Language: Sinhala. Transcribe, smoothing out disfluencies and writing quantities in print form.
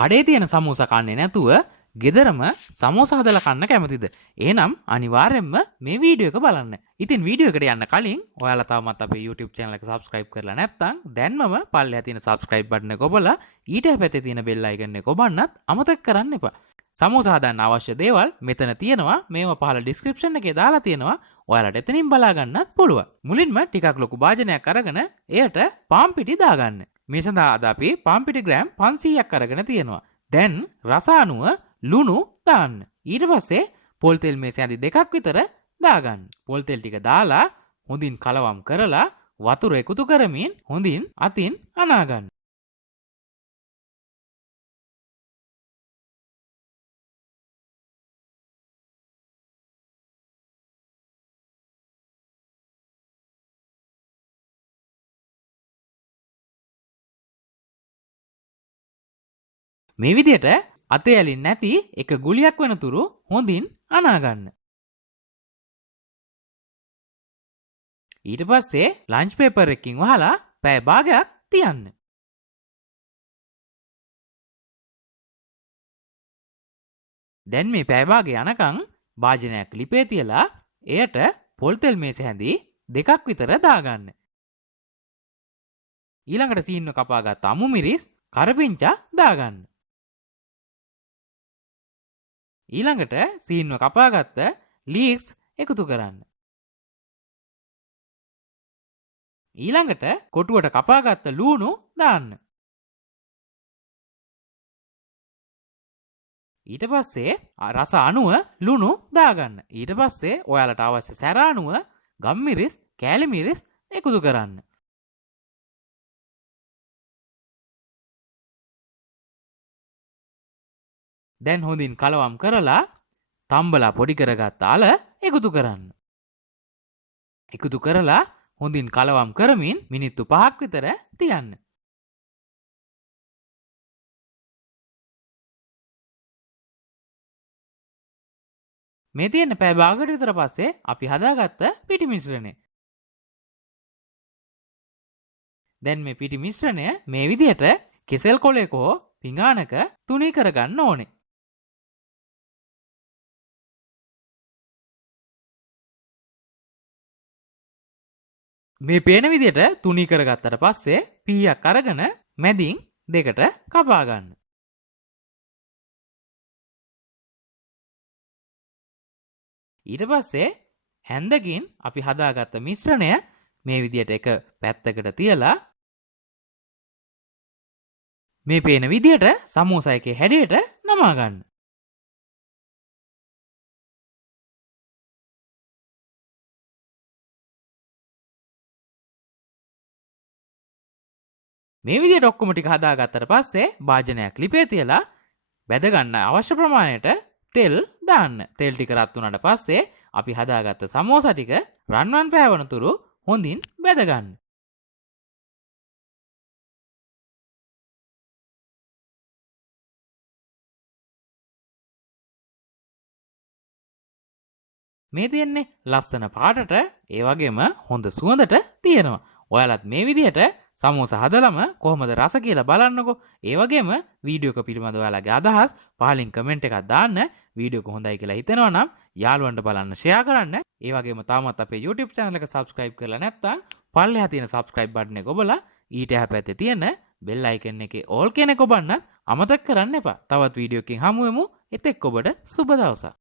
කඩේ තියෙන සමෝසා කන්නේ නැතුව ගෙදරම සමෝසා හදලා කන්න කැමතිද? එහෙනම් අනිවාර්යෙන්ම මේ වීඩියෝ එක බලන්න. ඉතින් වීඩියෝ එකට යන්න කලින් ඔයාලා තාමත් අපේ YouTube channel එක subscribe කරලා නැත්නම් දැන්මම පල්ලෙහා තියෙන subscribe button එක ඔබලා ඊට පැත්තේ තියෙන bell icon එක ඔබන්නත් අමතක කරන්න එපා. සමෝසා හදන්න අවශ්‍ය දේවල් මෙතන තියෙනවා. මේවා පහළ description එකේ දාලා තියෙනවා. ඔයාලට එතනින් බලා ගන්නත් පුළුවන්. මුලින්ම ටිකක් ලොකු භාජනයක් අරගෙන එයට පාන් පිටි දාගන්න. මේ සඳහා අද අපි පාන් පිටි ග්‍රෑම් 500ක් අරගෙන තියෙනවා. දැන් රස අනුව ලුණු දාන්න. ඊට පස්සේ පොල් තෙල් මේසෙ ඇඳි දෙකක් විතර දාගන්න. පොල් තෙල් ටික දාලා හොඳින් කලවම් කරලා වතුර එකතු කරමින් හොඳින් අතින් අනා ගන්න. මේ විදිහට අතේ ඇලින් නැති එක ගුලියක් වෙනතුරු හොඳින් අනා ගන්න. ඊට පස්සේ ලන්ච් පේපර් එකකින් වහලා පැය භාගයක් තියන්න. දැන් මේ පැය භාගය යනකම් භාජනයක් ලිපේ තියලා එයට පොල් තෙල් මේසෙ හැඳි දෙකක් විතර දාගන්න. ඊළඟට සීන්ව කපාගත් අමු මිරිස් කරපිංචා දාගන්න. ඊළඟට සීන්ව කපාගත්ත ලීක්ස් එකතු කරන්න. ඊළඟට කොටුවට කපාගත්ත ලූණු දාන්න. ඊට පස්සේ රස අනුව ලුණු දාගන්න. ඊට පස්සේ ඔයාලට අවශ්‍ය සැර අනුව ගම්මිරිස් කෑලි මිරිස් එකතු කරන්න. දැන් හොඳින් කලවම් කරලා තම්බලා පොඩි කරගත්ත අල එකතු කරන්න. එකතු කරලා හොඳින් කලවම් කරමින් මිනිත්තු 5ක් විතර තියන්න. මේ තියෙන පැය භාගයකට විතර පස්සේ අපි හදාගත්ත පිටි මිශ්‍රණය. දැන් මේ පිටි මිශ්‍රණය මේ විදිහට කෙසෙල් කොලයක හෝ පිඟානක තුනී කරගන්න ඕනේ. මේ පේන විදිහට තුනී කරගත්තට පස්සේ පීයක් අරගෙන මැදින් දෙකට කපා ගන්න. ඊට පස්සේ හැන්දකින් අපි හදාගත්ත මිශ්‍රණය මේ විදිහට එක පැත්තකට තියලා මේ පේන විදිහට සමෝසා එකේ හැඩයට නමා ගන්න. මේ විදිහට ඔක්කොම ටික හදාගත්තට පස්සේ භාජනයක් ලිපේ තියලා බැද ගන්න අවශ්‍ය ප්‍රමාණයට තෙල් දාන්න. තෙල් ටික රත් වුණාට පස්සේ අපි හදාගත්ත සමෝසා ටික රන්වන් පෑවන තුරු හොඳින් බැද ගන්න. මේ තියෙන්නේ ලස්සන පාටට ඒ වගේම හොඳ සුවඳට තියෙනවා. ඔයාලත් මේ විදිහට සමෝසා හදලම කොහොමද රස කියලා බලන්නකෝ. ඒ වගේම වීඩියෝ එක පිළිබඳව ඔයාලගේ අදහස් පහලින් කමෙන්ට් එකක් දාන්න. වීඩියෝ එක හොඳයි කියලා හිතෙනවා නම් යාළුවන්ට බලන්න ෂෙයා කරන්න. ඒ වගේම තාමත් අපේ YouTube channel එක subscribe කරලා නැත්නම් පල්ලෙහා තියෙන subscribe button එක ඔබලා ඊට එහා පැත්තේ තියෙන bell icon එකේ all කියන එක ඔබන්න අමතක කරන්න එපා. තවත් වීඩියෝ එකකින් හමු වෙමු. එතෙක් ඔබට සුබ දවසක්.